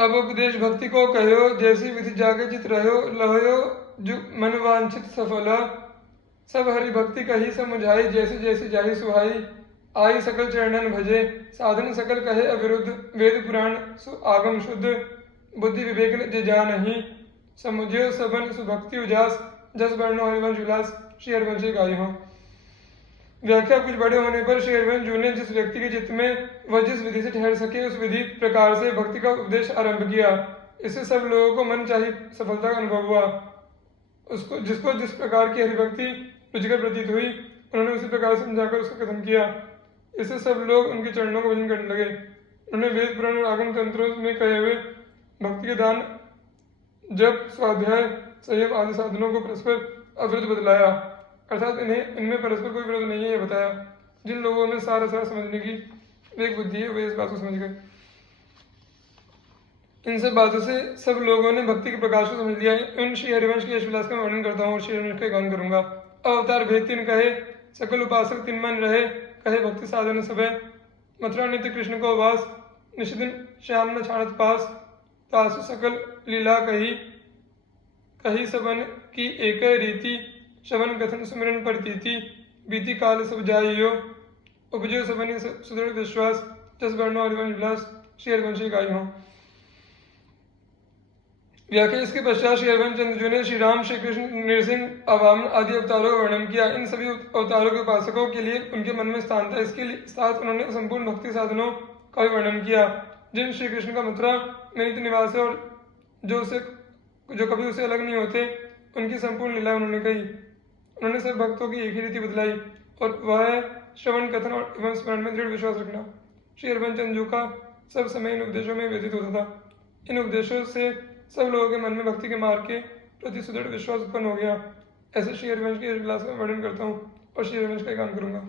अब उपदेश भक्ति को कहो, जैसी विधि जागे चित रहो, लहो जो मन वांछित सफल। सब हरि भक्ति कही समुझाई, जैसी जैसी जाहि सुहाई। आई सकल चरणन भजे, साधन सकल कहे अविरुद्ध। वेद पुराण आगम शुद्ध, बुद्धि विवेक जे जा नहीं। समुझ्यो सबन सुभक्ति उजास, जस वर्णो हरिवंश विलास। श्री हरिवंश गाई हो। व्याख्या कुछ बड़े होने पर श्री हरिवंश जू ने जिस व्यक्ति के चित्त में वह जिस विधि से ठहर सके उस विधि प्रकार से भक्ति का उपदेश आरंभ किया। इससे सब लोगों को मन चाही सफलता का अनुभव हुआ। उसको जिसको जिस प्रकार की हरिभक्ति रुचिकर प्रतीत हुई, उन्होंने उसी प्रकार समझाकर उसका कथन किया। इससे सब लोग उनके चरणों को भजन करने लगे। उन्होंने वेद पुराण और आगम तंत्रों में कहे हुए भक्ति के दान, जप, स्वाध्याय, संयम आदि साधनों को परस्पर अविरुद्ध बतलाया, अर्थात इनमें परस्पर कोई विरोध नहीं है, यह बताया। जिन लोगों में सारा समझने की एक बुद्धि है वे इस बात को समझ गए। इन सब बातों से सब लोगों ने भक्ति के प्रकाश को समझ लिया है। उन श्री हरिवंश के यश विलास का वर्णन करता हूँ और श्री हरिवंश का गान करूंगा। अवतार भेद तिन कहे, सकल उपासक तिन मन रहे। कहे भक्ति साधन सबे, मथुरा नित्य कृष्ण को वास। निष्दिन श्याम न छाड़त पास, तासु सकल लीला कही। कही सबन की एक रीति, श्रवण कथन सुमिरन प्रतीति। बीती काल सब जाइयो, उपजो सबनि सुदृढ़ विश्वास। जस वर्णो हरिवंश विलास। श्री हरिवंश गाई हो। व्याख्या इसके पश्चात श्री हरिवंश चंद्र ने श्री राम, श्री कृष्ण, नृसिंह, अवामन आदि अवतारों का वर्णन किया। इन सभी अवतारों के उपासकों के लिए उनके मन में स्थान था। इसके साथ उन्होंने संपूर्ण भक्ति साधनों का भी वर्णन किया, जिन श्री कृष्ण का मथुरा में नित्य निवास है और जो कभी उसे अलग नहीं होते, उनकी संपूर्ण लीला उन्होंने कही। उन्होंने सब भक्तों की एक ही रीति बतलाई और वह है श्रवण कथन और एवं स्मरण में दृढ़ विश्वास रखना। श्री हरिवंश चंद्र का सब समय इन उपदेशों में व्यतीत होता था। इन उपदेशों से सब लोगों के मन में भक्ति के मार्ग के प्रति सुदृढ़ विश्वास उत्पन्न हो गया। ऐसे श्री हरिवंश के विलास का वर्णन करता हूँ और श्री हरिवंश का गान करूंगा।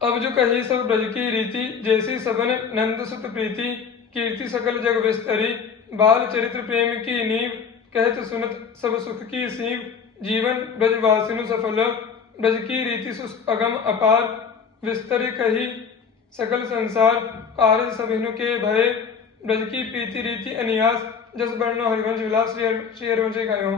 अब जो कही सब ब्रज की रीति, जैसी सबन नंद सुत प्रीति। कीर्ति सकल जग विस्तरी, बाल चरित्र प्रेम की नींव। कहत सुनत सब सुख की सीव, जीवन ब्रजवासिनु सफल। ब्रज की रीति सुख अगम अपार, विस्तरी कही सकल संसार। कार्य सभिनु के भय, ब्रज की प्रीति रीति अनियास। जस वर्णो हरिवंश विलास। श्री हरिवंश गायो।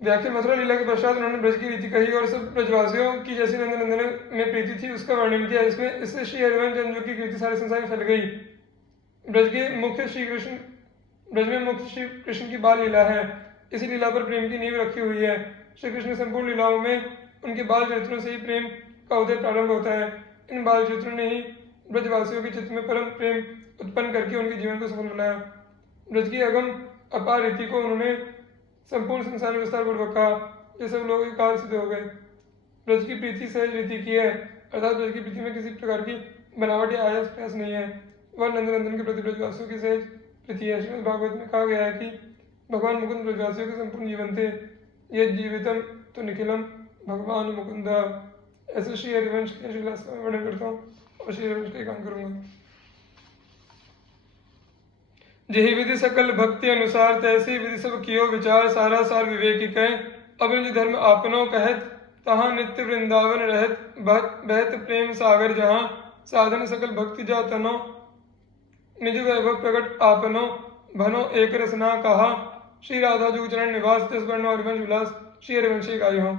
व्याख्या मथुरा लीला के पश्चात उन्होंने ब्रज की रीति कही और सब ब्रजवासियों की जैसी नंदन में प्रीति थी उसका वर्णन किया। इससे श्री हरिवंश चंद्र की कीर्ति सारे संसार में फैल गई। ब्रज में मुख्य श्री कृष्ण की बाल लीला है। इसी लीला पर प्रेम की नींव रखी हुई है। श्री कृष्ण संपूर्ण लीलाओं में उनके बाल चरित्रों से ही प्रेम का उदय प्रारंभ होता है। इन बाल चरित्रों ने ही ब्रजवासियों के चित्त में परम प्रेम उत्पन्न करके उनके जीवन को सफल बनाया। ब्रज की अगम अपार रीति को उन्होंने संपूर्ण संसार में विस्तार पूर्वक कहा। ये सब लोग काल सिद्ध हो गए। ब्रज की प्रीति सहज रीति की है, अर्थात ब्रज की प्रीति में किसी प्रकार की बनावट या आयास प्रयास नहीं है। वह नंदन के प्रति ब्रजवासियों की सहज प्रीति है। श्रीमद् भागवत में कहा गया है कि भगवान मुकुंद ब्रजवासियों के संपूर्ण जीवन थे। ये जीवितम तो निखिलम भगवान मुकुंद। ऐसे श्री हरिवंश के विलास का वर्णन करता हूँ और श्री हरिवंश का काम करूंगा। जही विधि सकल भक्ति अनुसार, तैसी विधि सब कियो विचार। सारा सार विवेकी कह, अब निज धर्म आपनो कहत। तहाँ नित्य वृंदावन रहत, बहत प्रेम सागर जहाँ। साधन सकल भक्ति जा तनो, निज वैभव प्रकट आपनो। भनो एक रसना कहा, श्री राधा जुग चरण निवास। जस वर्णो हरिवंश विलास। श्री हरिवंश गाई हो।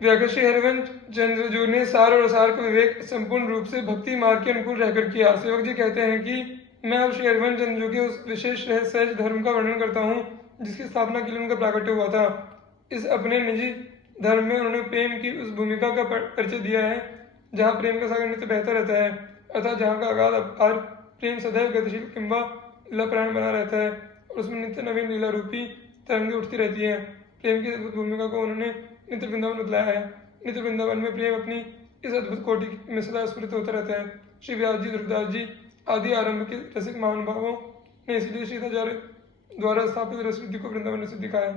व्याख्या श्री हरिवंश चंद्रजू ने सार और असार का विवेक संपूर्ण रूप से भक्ति मार्ग के अनुकूल रहकर किया। सेवक जी कहते हैं कि मैं अब श्री हरिवंश चंद्रजू के उस विशेष सहज धर्म का वर्णन करता हूँ जिसकी स्थापना के लिए उनका प्राकट्य हुआ था। इस अपने निजी धर्म में उन्होंने प्रेम की उस भूमिका का परिचय दिया है जहाँ प्रेम का सागर नित्य बहता रहता है, अर्थात जहाँ का अगाध अपार प्रेम सदैव गतिशील किंवा लीलापरायण बना रहता है और उसमें नित्य नवीन लीला रूपी तरंगें उठती रहती है। प्रेम की अद्भुत भूमिका को उन्होंने नित्य वृंदावन बतलाया है। नित्य वृंदावन में प्रेम अपनी इस अद्भुत कोटि में सदा स्फुरित होता रहता है। श्री व्यास जी, ध्रुवदास जी आदि आरंभ के रसिक महानुभावों ने इसलिए श्रीधाचार्य द्वारा स्थापित रसविधि को वृंदावन से दिखाया।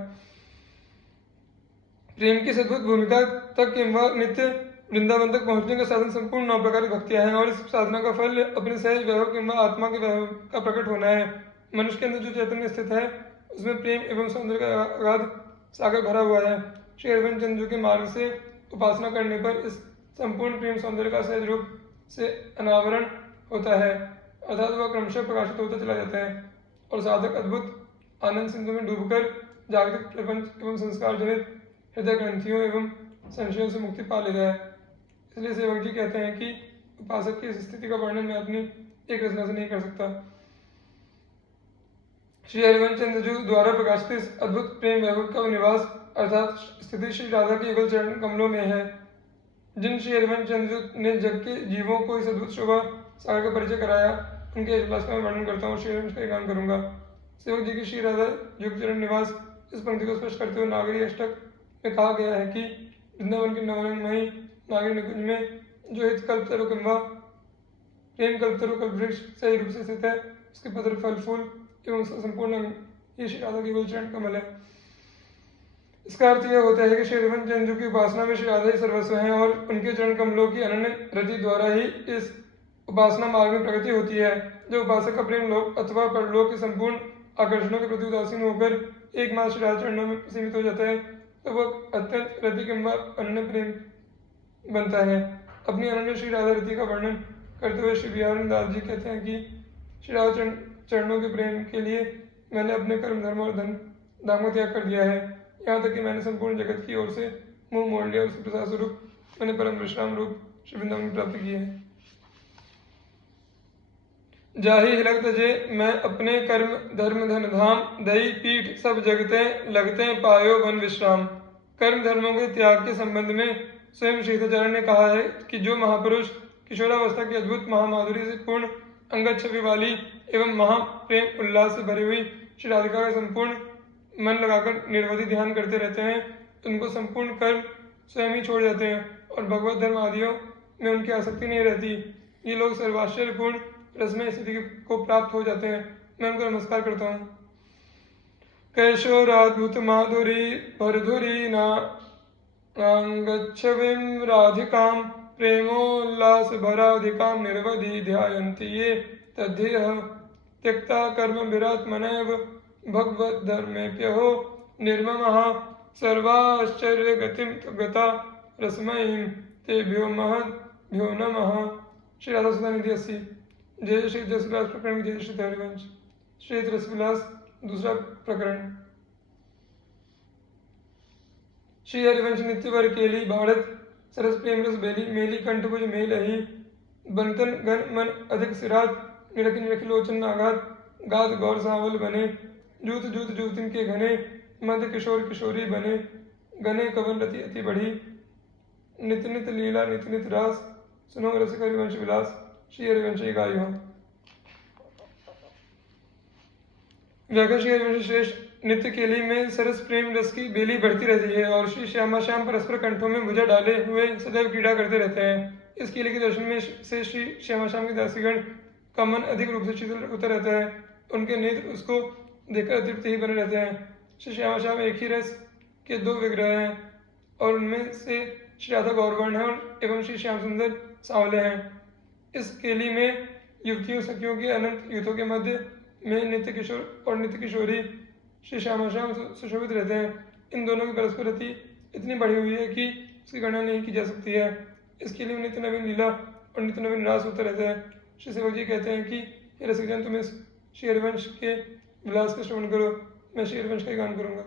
प्रेम की सद्भुत भूमिका तक किंवा नित्य वृंदावन तक पहुंचने का साधन संपूर्ण 9 प्रकार की भक्तियां हैं और इस साधना का फल अपने सहज वैभव किंवा आत्मा के वैभव का प्रकट होना है। मनुष्य के अंदर जो चैतन्य स्थित है उसमें प्रेम एवं सौंदर्य का अगाध सागर भरा हुआ है। श्री हरिवंश चंद्र के मार्ग से उपासना करने पर इस संपूर्ण प्रेम सौंदर्य का सहज रूप से अनावरण होता है, अर्थात वह क्रमशः प्रकाशित होता चला जाता है और साधक अद्भुत आनंद सिंधु में डूबकर जागतिक प्रपंच एवं संस्कार जनित हृदय ग्रंथियों एवं संशयों से मुक्ति पा लेता है। इसलिए सेवक जी कहते हैं कि उपासक की इस स्थिति का वर्णन मैं अपनी एक रचना से नहीं कर सकता। श्री हरिवंश चंद्र जी द्वारा प्रकाशित इस अद्भुत प्रेम वैभव का निवास अर्थात स्थिति श्री राधा के युगल चरण कमलों में है। जिन श्री हरिवंश चंद्र ने जग के जीवों को इस अद्भुत शोभा सागर का परिचय कराया, उनके यश का वर्णन करता हूँ, श्री हरिवंश का गान करूंगा। सेवक जी की श्री राधा युग चरण निवास इस पंक्ति को स्पष्ट करते हुए नागरी अष्टक में कहा गया है कि वृंदावन के नवरंगमयी नागरी निकुंज में जो हित कल्पतरु किंवा प्रेम कल्पतरु कल्पवृक्ष सही रूप से स्थित है, उसके पत्र फल फूल एवं उसका संपूर्ण अंग ये श्री राधा की चरण कमल है। इसका अर्थ यह होता है कि श्री हरिवंश चंद्र की उपासना में श्री राधा ही सर्वस्व हैं और उनके चरण कमलों की अनन्य रति द्वारा ही इस उपासना मार्ग में प्रगति होती है। जो उपासक का प्रेम लोक अथवा परलोक के संपूर्ण आकर्षणों के प्रति उदासीन होकर एकमात्र श्री राधा चरणों में सीमित हो जाता है, तो वह अत्यंत रति किंवा अनन्य प्रेम बनता है। अपनी अनन्य श्री राधा रति का वर्णन करते हुए श्री बिहारी दास जी कहते हैं कि श्री राधा चरणों के प्रेम के लिए मैंने अपने कर्म धर्म और धन धाम को त्याग कर दिया है, यहाँ तक कि मैंने संपूर्ण जगत की ओर से मुंह मोड़ लिया। उसके प्रसाद स्वरूप मैंने परम विश्राम रूप श्री वृंदावन की प्राप्ति की है। जाहि हिलक तजे मैं अपने कर्म धर्म धन धाम दही पीठ सब जगते लगते पायो वन विश्राम। कर्म धर्मों के त्याग के संबंध में स्वयं श्रीधराचार्य ने कहा है कि जो महापुरुष किशोरावस्था की अद्भुत महामाधुरी से पूर्ण अंगद छवि वाली एवं महाप्रेम उल्लास से भरी हुई श्री राधिका का संपूर्ण मन लगाकर निरवधि ध्यान करते रहते हैं, उनको संपूर्ण कर्म स्वयं ही छोड़ जाते हैं और भगवत धर्म आदियों में उनकी आसक्ति नहीं रहती। ये लोग सर्वाश्चर्यपूर्ण रसमय स्थिति को प्राप्त हो जाते हैं। मैं उनको नमस्कार करता हूँ। कैशोराद्भुत माधुरी भरधुरी नांगच्छविं राधिकां प्रेमोल्लास भराधिकां निर्वधि ध्यायन्ति ये तद्धेह त्यक्ता कर्म विरात्मनैव भगवत धर्मेप्यहो निर्ममः सर्वाश्चर्य गतिम गता रसमयीं तेभ्यो महद्भ्यो नमः। श्री राधा सुधा निधि 80। जय श्री रसविलास प्रकरण जय श्री हरिवंश। श्री रसविलास दूसरा प्रकरण। श्री हरिवंश नित्य वर केली बाढ़त सरस प्रेम रस बेली मेली कंठ कुछ मेल ही बंतन गण मन अधिक सिरात निरखी निरखी लोचन नागात गाद गौर सावल बने जूत जूत जूतिन के घने मध्य किशोर किशोरी बने गने कवन रति अति बढ़ी नित नित लीला नित नित रास सुनो रसिक हरिवंश विलास। श्री हरिवंश गायो। व्याख्या श्री हरिवंश श्रेष्ठ नित्य केली में सरस प्रेम रस की बेली बढ़ती रहती है और श्री श्यामा श्याम परस्पर कंठों में भुजा डाले हुए सदैव क्रीड़ा करते रहते हैं। इस केली के दर्शन में से श्री श्यामा श्याम के दासीगण का मन अधिक रूप से शीतल होता रहता है, उनके नेत्र उसको देखकर अतृप्त ही बने रहते हैं। श्री श्यामा श्याम एक ही रस के दो विग्रह हैं और उनमें से श्री राधा गौरवर्ण है एवं श्री श्याम सुंदर सांवले हैं। इस केली में युवतियों सखियों के अनंत युद्धों के मध्य में नित्य किशोर और नित्य किशोरी श्री श्यामा श्याम सुशोभित रहते हैं। इन दोनों की परस्पर रति इतनी बढ़ी हुई है कि उसकी गणना नहीं की जा सकती है। इस केली में नित्य नवीन लीला और नित्य नवीन रास होता रहता है। श्री सेवक जी कहते हैं कि हे रसिकजन, तुम इस श्री हरिवंश के विलास का श्रवण करो, मैं श्री हरिवंश का गान करूंगा।